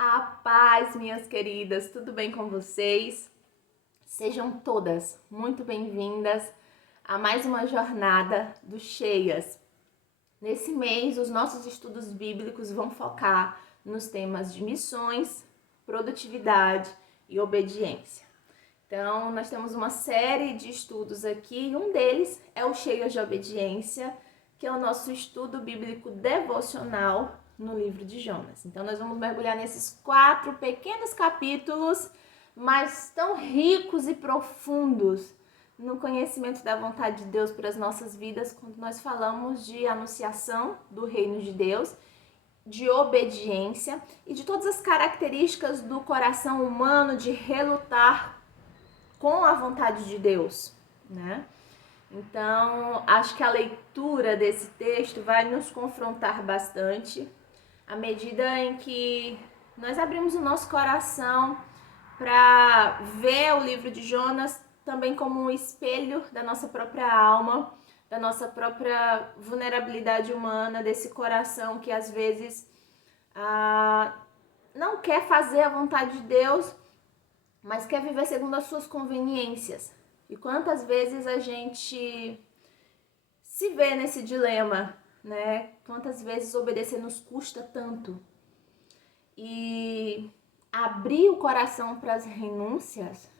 A paz, minhas queridas, tudo bem com vocês? Sejam todas muito bem-vindas a mais uma jornada do Cheias. Nesse mês, os nossos estudos bíblicos vão focar nos temas de missões, produtividade e obediência. Então, nós temos uma série de estudos aqui e um deles é o Cheias de Obediência, que é o nosso estudo bíblico devocional no livro de Jonas. Então, nós vamos mergulhar nesses 4 pequenos capítulos, mas tão ricos e profundos no conhecimento da vontade de Deus para as nossas vidas, quando nós falamos de anunciação do reino de Deus, de obediência e de todas as características do coração humano de relutar com a vontade de Deus, né? Então, acho que a leitura desse texto vai nos confrontar bastante à medida em que nós abrimos o nosso coração para ver o livro de Jonas também como um espelho da nossa própria alma, da nossa própria vulnerabilidade humana, desse coração que às vezes não quer fazer a vontade de Deus, mas quer viver segundo as suas conveniências. E quantas vezes a gente se vê nesse dilema, né? Quantas vezes obedecer nos custa tanto. E abrir o coração para as renúncias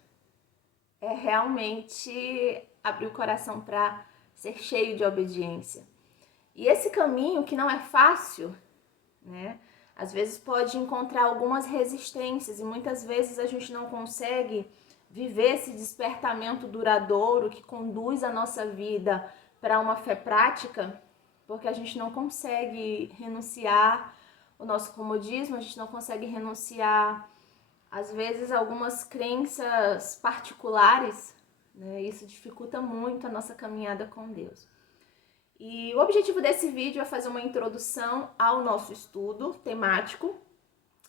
é realmente abrir o coração para ser cheio de obediência. E esse caminho, que não é fácil, né? Às vezes pode encontrar algumas resistências e muitas vezes a gente não consegue viver esse despertamento duradouro que conduz a nossa vida para uma fé prática, porque a gente não consegue renunciar o nosso comodismo, a gente não consegue renunciar, às vezes, algumas crenças particulares, né? Isso dificulta muito a nossa caminhada com Deus. E o objetivo desse vídeo é fazer uma introdução ao nosso estudo temático.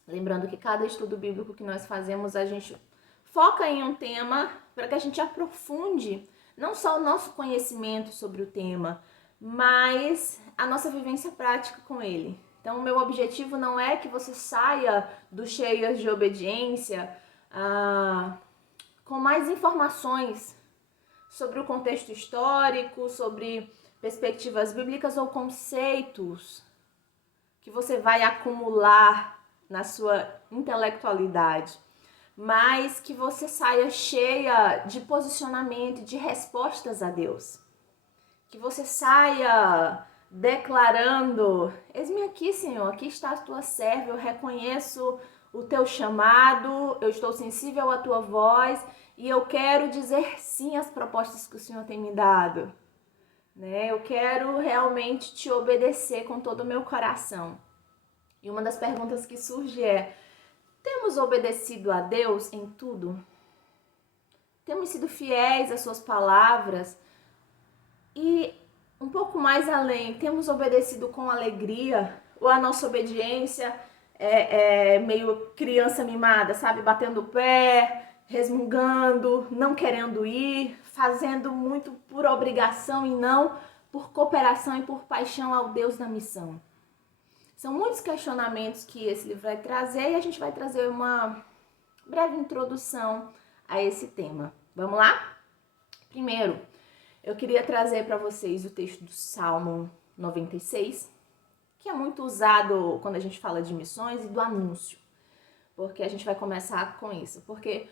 Lembrando que cada estudo bíblico que nós fazemos, a gente foca em um tema para que a gente aprofunde não só o nosso conhecimento sobre o tema, mas a nossa vivência prática com ele. Então, o meu objetivo não é que você saia do Cheias de Obediência com mais informações sobre o contexto histórico, sobre perspectivas bíblicas ou conceitos que você vai acumular na sua intelectualidade, mas que você saia cheia de posicionamento, de respostas a Deus. Que você saia declarando: eis-me aqui, Senhor, aqui está a tua serva, eu reconheço o teu chamado, eu estou sensível à tua voz e eu quero dizer sim às propostas que o Senhor tem me dado. Né? Eu quero realmente te obedecer com todo o meu coração. E uma das perguntas que surge é: temos obedecido a Deus em tudo? Temos sido fiéis às suas palavras? E um pouco mais além, temos obedecido com alegria? Ou a nossa obediência é meio criança mimada, sabe? Batendo o pé, resmungando, não querendo ir, fazendo muito por obrigação e não por cooperação e por paixão ao Deus da missão. São muitos questionamentos que esse livro vai trazer e a gente vai trazer uma breve introdução a esse tema. Vamos lá? Primeiro, eu queria trazer para vocês o texto do Salmo 96, que é muito usado quando a gente fala de missões e do anúncio, porque a gente vai começar com isso, porque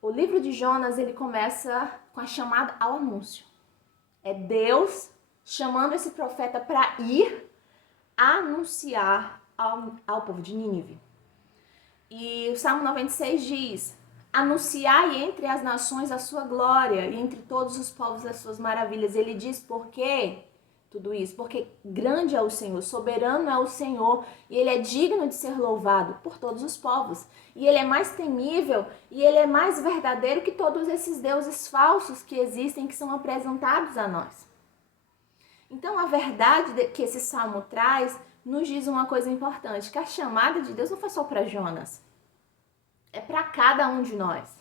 o livro de Jonas, ele começa com a chamada ao anúncio. É Deus chamando esse profeta para ir anunciar ao povo de Nínive. E o Salmo 96 diz: anunciai entre as nações a sua glória e entre todos os povos as suas maravilhas. Ele diz por quê tudo isso? Porque grande é o Senhor, soberano é o Senhor, e Ele é digno de ser louvado por todos os povos. E Ele é mais temível e Ele é mais verdadeiro que todos esses deuses falsos que existem, que são apresentados a nós. Então, a verdade que esse salmo traz nos diz uma coisa importante, que a chamada de Deus não foi só para Jonas. É para cada um de nós.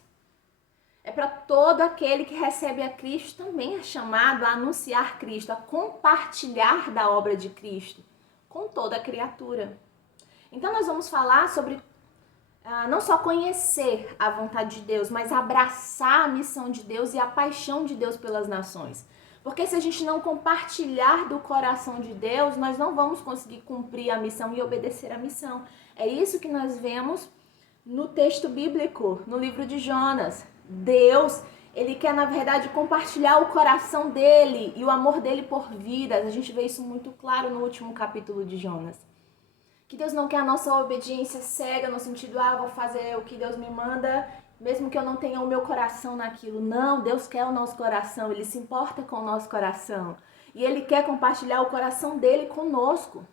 É para todo aquele que recebe a Cristo, também é chamado a anunciar Cristo, a compartilhar da obra de Cristo com toda a criatura. Então nós vamos falar sobre não só conhecer a vontade de Deus, mas abraçar a missão de Deus e a paixão de Deus pelas nações. Porque se a gente não compartilhar do coração de Deus, nós não vamos conseguir cumprir a missão e obedecer a missão. É isso que nós vemos no texto bíblico, no livro de Jonas. Deus, ele quer, na verdade, compartilhar o coração dele e o amor dele por vidas. A gente vê isso muito claro no último capítulo de Jonas. Que Deus não quer a nossa obediência cega, no sentido, vou fazer o que Deus me manda, mesmo que eu não tenha o meu coração naquilo. Não, Deus quer o nosso coração, Ele se importa com o nosso coração. E Ele quer compartilhar o coração dele conosco.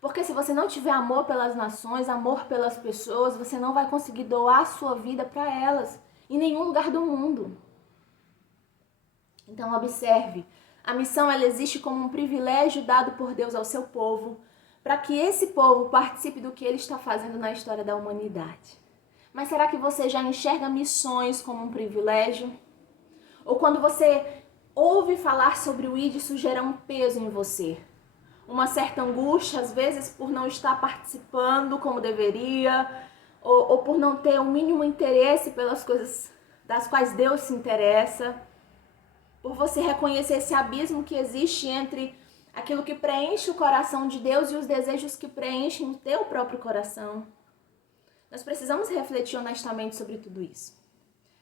Porque se você não tiver amor pelas nações, amor pelas pessoas, você não vai conseguir doar a sua vida para elas, em nenhum lugar do mundo. Então observe, a missão ela existe como um privilégio dado por Deus ao seu povo, para que esse povo participe do que ele está fazendo na história da humanidade. Mas será que você já enxerga missões como um privilégio? Ou quando você ouve falar sobre o ID, isso gera um peso em você? Uma certa angústia, às vezes, por não estar participando como deveria, ou por não ter o mínimo interesse pelas coisas das quais Deus se interessa, por você reconhecer esse abismo que existe entre aquilo que preenche o coração de Deus e os desejos que preenchem o teu próprio coração. Nós precisamos refletir honestamente sobre tudo isso.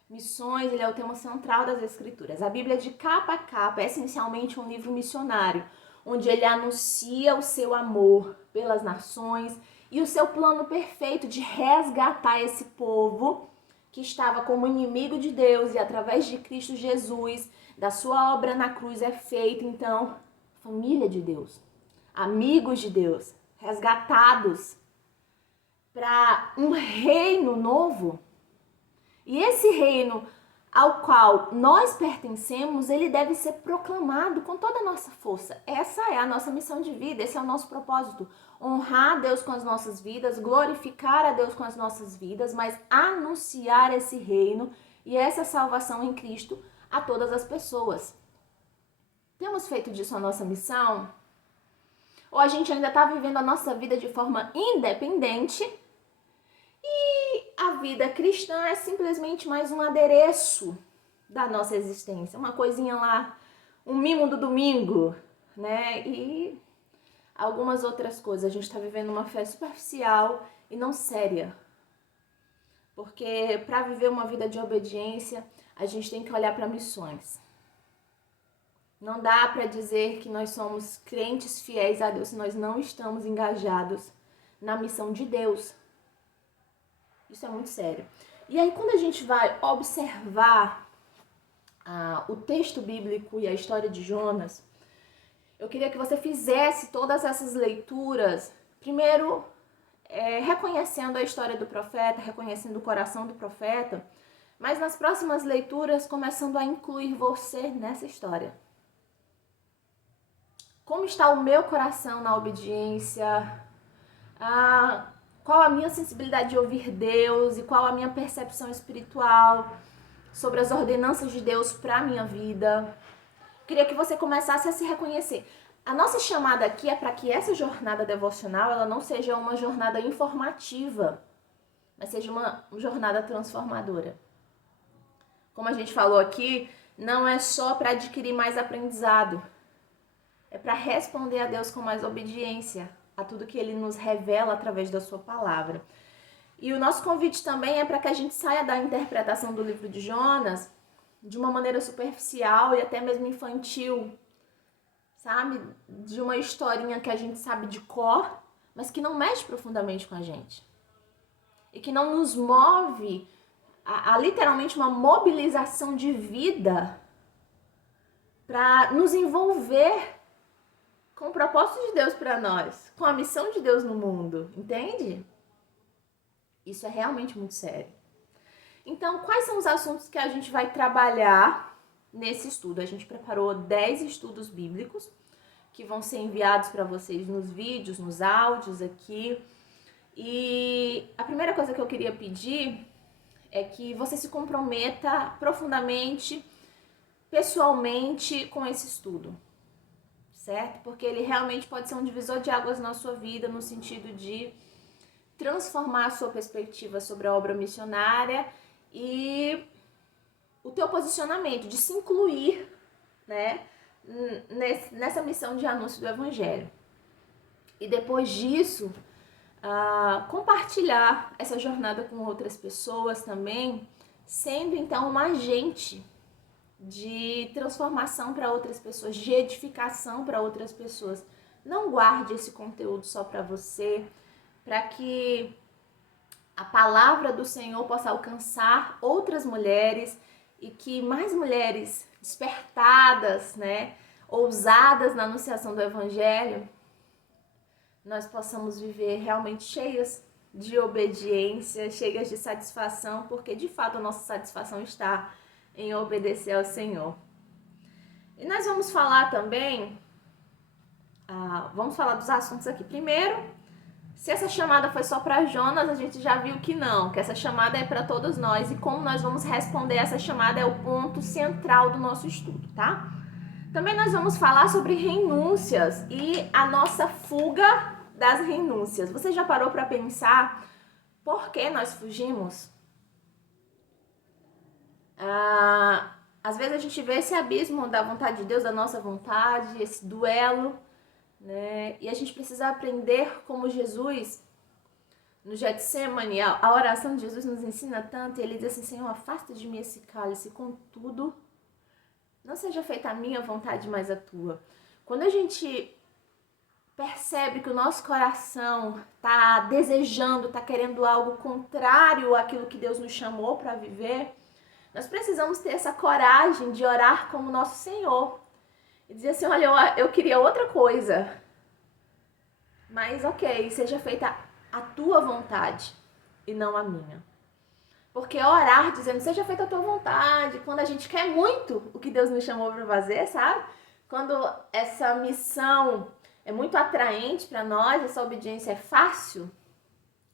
Missões, ele é o tema central das Escrituras. A Bíblia, de capa a capa, é essencialmente um livro missionário, onde ele anuncia o seu amor pelas nações e o seu plano perfeito de resgatar esse povo que estava como inimigo de Deus, e através de Cristo Jesus, da sua obra na cruz, é feito, então, família de Deus, amigos de Deus, resgatados para um reino novo. E esse reino ao qual nós pertencemos, ele deve ser proclamado com toda a nossa força. Essa é a nossa missão de vida, esse é o nosso propósito. Honrar a Deus com as nossas vidas, glorificar a Deus com as nossas vidas, mas anunciar esse reino e essa salvação em Cristo a todas as pessoas. Temos feito disso a nossa missão? Ou a gente ainda está vivendo a nossa vida de forma independente e a vida cristã é simplesmente mais um adereço da nossa existência, uma coisinha lá, um mimo do domingo, né? E algumas outras coisas. A gente está vivendo uma fé superficial e não séria. Porque para viver uma vida de obediência, a gente tem que olhar para missões. Não dá para dizer que nós somos crentes fiéis a Deus se nós não estamos engajados na missão de Deus. Isso é muito sério. E aí, quando a gente vai observar o texto bíblico e a história de Jonas, eu queria que você fizesse todas essas leituras, primeiro reconhecendo a história do profeta, reconhecendo o coração do profeta, mas nas próximas leituras começando a incluir você nessa história. Como está o meu coração na obediência? Qual a minha sensibilidade de ouvir Deus e qual a minha percepção espiritual sobre as ordenanças de Deus para a minha vida? Queria que você começasse a se reconhecer. A nossa chamada aqui é para que essa jornada devocional ela não seja uma jornada informativa, mas seja uma jornada transformadora. Como a gente falou aqui, não é só para adquirir mais aprendizado, é para responder a Deus com mais obediência a tudo que Ele nos revela através da sua palavra. E o nosso convite também é para que a gente saia da interpretação do livro de Jonas de uma maneira superficial e até mesmo infantil, sabe? De uma historinha que a gente sabe de cor, mas que não mexe profundamente com a gente. E que não nos move a literalmente uma mobilização de vida para nos envolver com o propósito de Deus para nós, com a missão de Deus no mundo, entende? Isso é realmente muito sério. Então, quais são os assuntos que a gente vai trabalhar nesse estudo? A gente preparou 10 estudos bíblicos que vão ser enviados para vocês nos vídeos, nos áudios aqui. E a primeira coisa que eu queria pedir é que você se comprometa profundamente, pessoalmente, com esse estudo. Certo? Porque ele realmente pode ser um divisor de águas na sua vida, no sentido de transformar a sua perspectiva sobre a obra missionária e o teu posicionamento, de se incluir, né, nessa missão de anúncio do Evangelho. E depois disso, compartilhar essa jornada com outras pessoas também, sendo então uma agente de transformação para outras pessoas, de edificação para outras pessoas. Não guarde esse conteúdo só para você, para que a palavra do Senhor possa alcançar outras mulheres e que mais mulheres despertadas, né, ousadas na anunciação do Evangelho, nós possamos viver realmente cheias de obediência, cheias de satisfação, porque de fato a nossa satisfação está em obedecer ao Senhor. E nós vamos falar também, vamos falar dos assuntos aqui. Primeiro, se essa chamada foi só para Jonas, a gente já viu que não, que essa chamada é para todos nós, e como nós vamos responder essa chamada é o ponto central do nosso estudo, tá? Também nós vamos falar sobre renúncias e a nossa fuga das renúncias. Você já parou para pensar por que nós fugimos? Às vezes a gente vê esse abismo da vontade de Deus, da nossa vontade, esse duelo, né? E a gente precisa aprender como Jesus, no Getsemane, a oração de Jesus nos ensina tanto, e ele diz assim: Senhor, afasta de mim esse cálice, contudo, não seja feita a minha vontade, mas a tua. Quando a gente percebe que o nosso coração está desejando, está querendo algo contrário àquilo que Deus nos chamou para viver, nós precisamos ter essa coragem de orar como nosso Senhor. E dizer assim: olha, eu queria outra coisa, mas ok, seja feita a tua vontade e não a minha. Porque orar dizendo, seja feita a tua vontade, quando a gente quer muito o que Deus nos chamou para fazer, sabe? Quando essa missão é muito atraente para nós, essa obediência é fácil,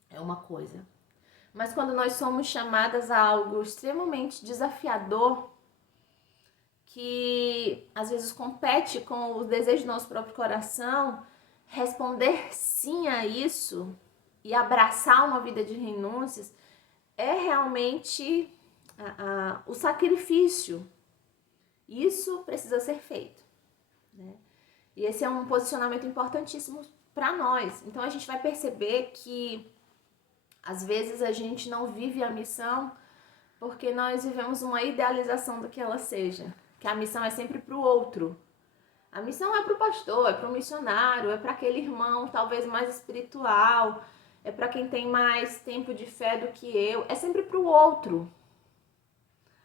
é uma coisa. Mas quando nós somos chamadas a algo extremamente desafiador, que às vezes compete com os desejos do nosso próprio coração, responder sim a isso e abraçar uma vida de renúncias é realmente o sacrifício. Isso precisa ser feito, né? E esse é um posicionamento importantíssimo para nós. Então a gente vai perceber que às vezes a gente não vive a missão porque nós vivemos uma idealização do que ela seja. Que a missão é sempre para o outro. A missão é para o pastor, é para o missionário, é para aquele irmão talvez mais espiritual, é para quem tem mais tempo de fé do que eu, é sempre para o outro.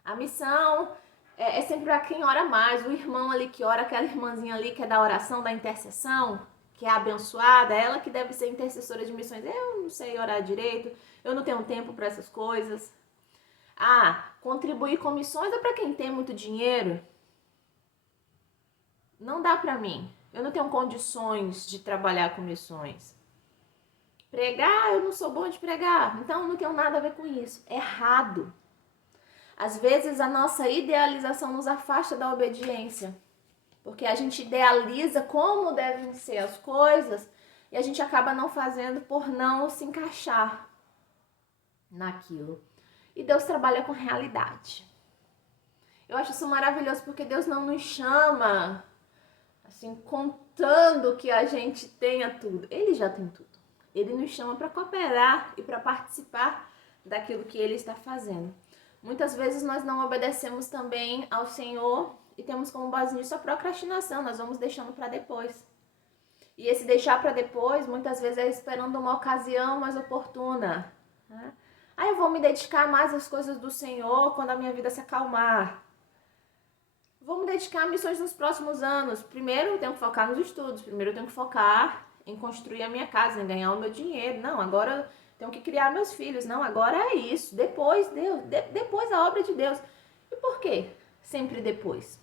A missão é sempre para quem ora mais, o irmão ali que ora, aquela irmãzinha ali que é da oração, da intercessão, que é abençoada, ela que deve ser intercessora de missões. Eu não sei orar direito, eu não tenho tempo para essas coisas. Contribuir com missões é para quem tem muito dinheiro. Não dá para mim. Eu não tenho condições de trabalhar com missões. Pregar, eu não sou bom de pregar. Então, eu não tenho nada a ver com isso. Errado. Às vezes, a nossa idealização nos afasta da obediência. Porque a gente idealiza como devem ser as coisas e a gente acaba não fazendo por não se encaixar naquilo. E Deus trabalha com realidade. Eu acho isso maravilhoso porque Deus não nos chama assim, contando que a gente tenha tudo. Ele já tem tudo. Ele nos chama para cooperar e para participar daquilo que Ele está fazendo. Muitas vezes nós não obedecemos também ao Senhor e temos como base nisso a procrastinação. Nós vamos deixando para depois. E esse deixar para depois, muitas vezes é esperando uma ocasião mais oportuna, né? Eu vou me dedicar mais às coisas do Senhor quando a minha vida se acalmar. Vou me dedicar a missões nos próximos anos. Primeiro eu tenho que focar nos estudos. Primeiro eu tenho que focar em construir a minha casa, em ganhar o meu dinheiro. Não, agora eu tenho que criar meus filhos. Não, agora é isso. Depois Deus, depois a obra de Deus. E por quê? Sempre depois.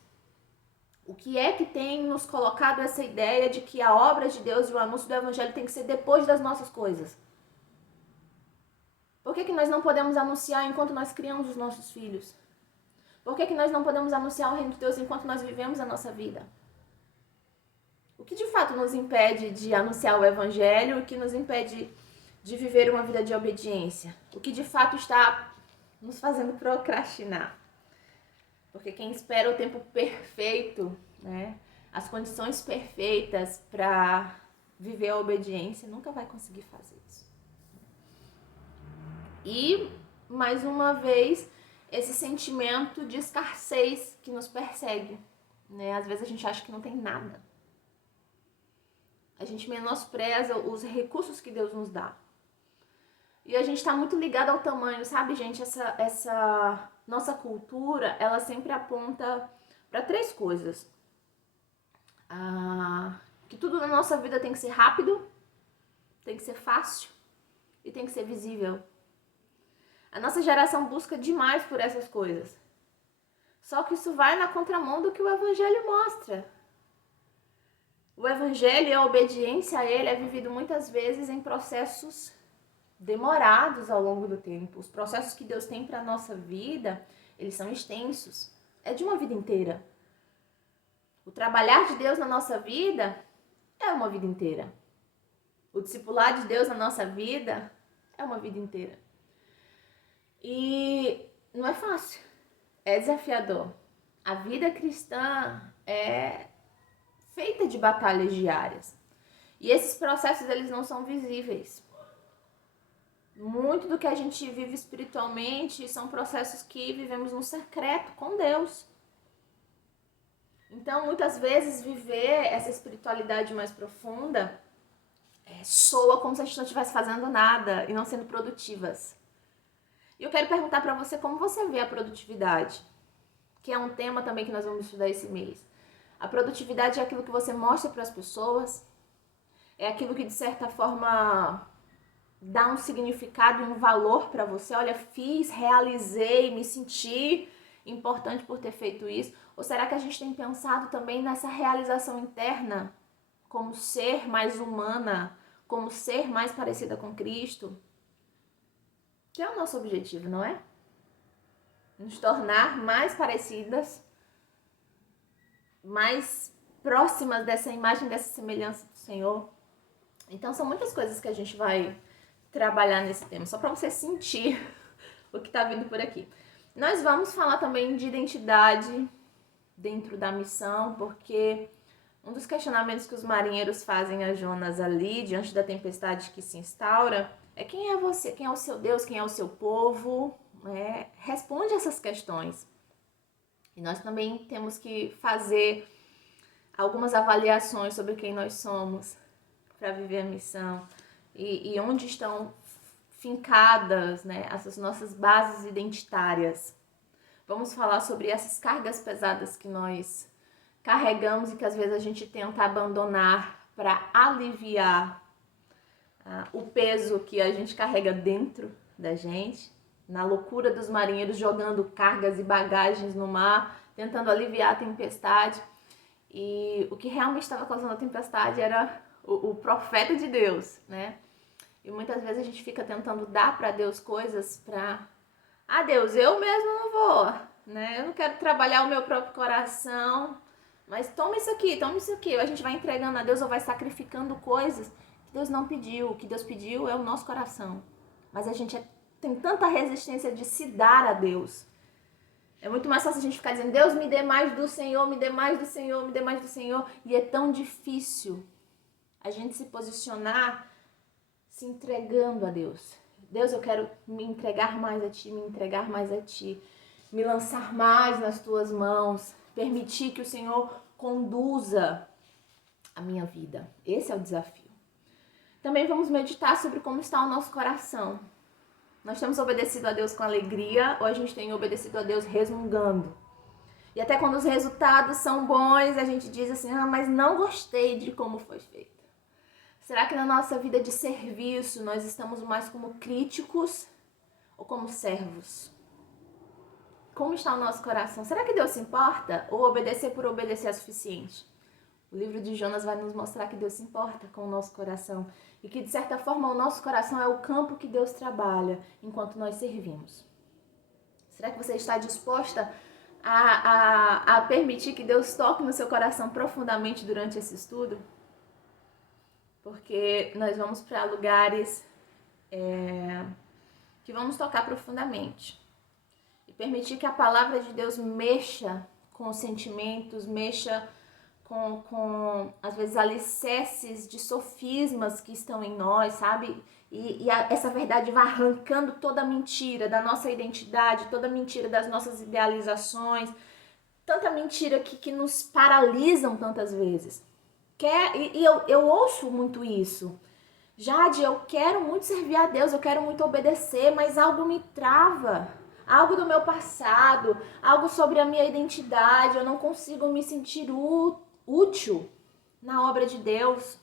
O que é que tem nos colocado essa ideia de que a obra de Deus e o anúncio do Evangelho tem que ser depois das nossas coisas? Por que nós não podemos anunciar enquanto nós criamos os nossos filhos? Por que nós não podemos anunciar o reino de Deus enquanto nós vivemos a nossa vida? O que de fato nos impede de anunciar o Evangelho? O que nos impede de viver uma vida de obediência? O que de fato está nos fazendo procrastinar? Porque quem espera o tempo perfeito, né, as condições perfeitas para viver a obediência, nunca vai conseguir fazer isso. E, mais uma vez, esse sentimento de escassez que nos persegue, né? Às vezes a gente acha que não tem nada. A gente menospreza os recursos que Deus nos dá. E a gente está muito ligado ao tamanho, sabe, gente? Essa nossa cultura, ela sempre aponta para 3 coisas. Que tudo na nossa vida tem que ser rápido, tem que ser fácil e tem que ser visível. A nossa geração busca demais por essas coisas. Só que isso vai na contramão do que o Evangelho mostra. O Evangelho e a obediência a ele é vivido muitas vezes em processos demorados ao longo do tempo. Os processos que Deus tem para a nossa vida, eles são extensos. É de uma vida inteira. O trabalhar de Deus na nossa vida é uma vida inteira. O discipular de Deus na nossa vida é uma vida inteira. E não é fácil, é desafiador. A vida cristã é feita de batalhas diárias. E esses processos, eles não são visíveis. Muito do que a gente vive espiritualmente são processos que vivemos no secreto com Deus. Então, muitas vezes, viver essa espiritualidade mais profunda soa como se a gente não estivesse fazendo nada e não sendo produtivas. E eu quero perguntar para você como você vê a produtividade, que é um tema também que nós vamos estudar esse mês. A produtividade é aquilo que você mostra para as pessoas, é aquilo que de certa forma dá um significado e um valor para você. Olha, fiz, realizei, me senti importante por ter feito isso. Ou será que a gente tem pensado também nessa realização interna, como ser mais humana, como ser mais parecida com Cristo? Que é o nosso objetivo, não é? Nos tornar mais parecidas, mais próximas dessa imagem, dessa semelhança do Senhor. Então são muitas coisas que a gente vai trabalhar nesse tema, só para você sentir o que está vindo por aqui. Nós vamos falar também de identidade dentro da missão, porque um dos questionamentos que os marinheiros fazem a Jonas ali, diante da tempestade que se instaura, é: quem é você? Quem é o seu Deus? Quem é o seu povo? Responde essas questões. E nós também temos que fazer algumas avaliações sobre quem nós somos para viver a missão e onde estão fincadas, né, essas nossas bases identitárias. Vamos falar sobre essas cargas pesadas que nós carregamos e que às vezes a gente tenta abandonar para aliviar o peso que a gente carrega dentro da gente, na loucura dos marinheiros jogando cargas e bagagens no mar, tentando aliviar a tempestade. E o que realmente estava causando a tempestade era o profeta de Deus, né? E muitas vezes a gente fica tentando dar para Deus coisas para... Deus, eu mesmo não vou, né? Eu não quero trabalhar o meu próprio coração, mas toma isso aqui. A gente vai entregando a Deus ou vai sacrificando coisas que Deus não pediu. O que Deus pediu é o nosso coração. Mas a gente tem tanta resistência de se dar a Deus. É muito mais fácil a gente ficar dizendo: Deus, me dê mais do Senhor, me dê mais do Senhor, me dê mais do Senhor. E é tão difícil a gente se posicionar se entregando a Deus. Deus, eu quero me entregar mais a Ti, me entregar mais a Ti. Me lançar mais nas Tuas mãos. Permitir que o Senhor conduza a minha vida. Esse é o desafio. Também vamos meditar sobre como está o nosso coração. Nós temos obedecido a Deus com alegria ou a gente tem obedecido a Deus resmungando? E até quando os resultados são bons, a gente diz assim: mas não gostei de como foi feito. Será que na nossa vida de serviço nós estamos mais como críticos ou como servos? Como está o nosso coração? Será que Deus se importa? Ou obedecer por obedecer é suficiente? O livro de Jonas vai nos mostrar que Deus se importa com o nosso coração e que, de certa forma, o nosso coração é o campo que Deus trabalha enquanto nós servimos. Será que você está disposta a permitir que Deus toque no seu coração profundamente durante esse estudo? Porque nós vamos para lugares que vamos tocar profundamente. E permitir que a palavra de Deus mexa com os sentimentos, mexa com às vezes, alicerces de sofismas que estão em nós, sabe? Essa verdade vai arrancando toda a mentira da nossa identidade, toda a mentira das nossas idealizações, tanta mentira que nos paralisam tantas vezes. Eu ouço muito isso. Jade, eu quero muito servir a Deus, eu quero muito obedecer, mas algo me trava. Algo do meu passado, algo sobre a minha identidade, eu não consigo me sentir útil na obra de Deus.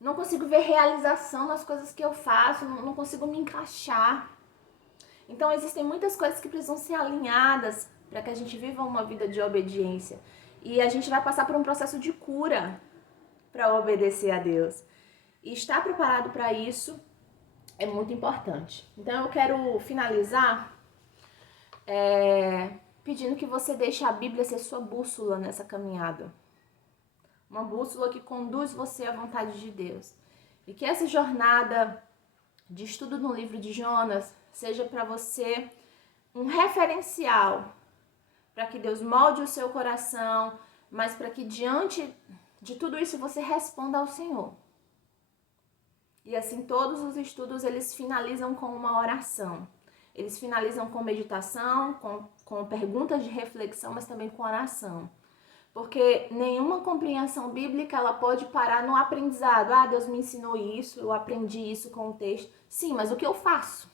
Não consigo ver realização nas coisas que eu faço, não consigo me encaixar. Então existem muitas coisas que precisam ser alinhadas para que a gente viva uma vida de obediência. E a gente vai passar por um processo de cura para obedecer a Deus. E estar preparado para isso é muito importante. Então eu quero finalizar pedindo que você deixe a Bíblia ser sua bússola nessa caminhada. Uma bússola que conduz você à vontade de Deus. E que essa jornada de estudo no livro de Jonas seja para você um referencial para que Deus molde o seu coração, mas para que diante de tudo isso você responda ao Senhor. E assim todos os estudos eles finalizam com uma oração. Eles finalizam com meditação, com perguntas de reflexão, mas também com oração. Porque nenhuma compreensão bíblica ela pode parar no aprendizado. Ah, Deus me ensinou isso, eu aprendi isso com o texto. Sim, mas o que eu faço?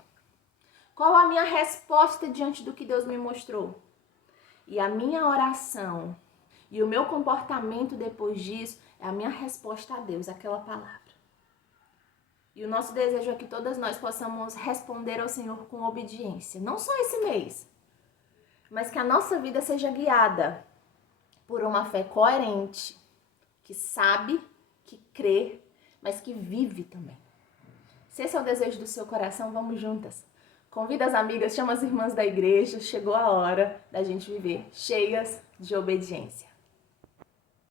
Qual a minha resposta diante do que Deus me mostrou? E a minha oração e o meu comportamento depois disso é a minha resposta a Deus, aquela palavra. E o nosso desejo é que todas nós possamos responder ao Senhor com obediência. Não só esse mês, mas que a nossa vida seja guiada por uma fé coerente, que sabe, que crê, mas que vive também. Se esse é o desejo do seu coração, vamos juntas. Convida as amigas, chama as irmãs da igreja. Chegou a hora da gente viver cheias de obediência.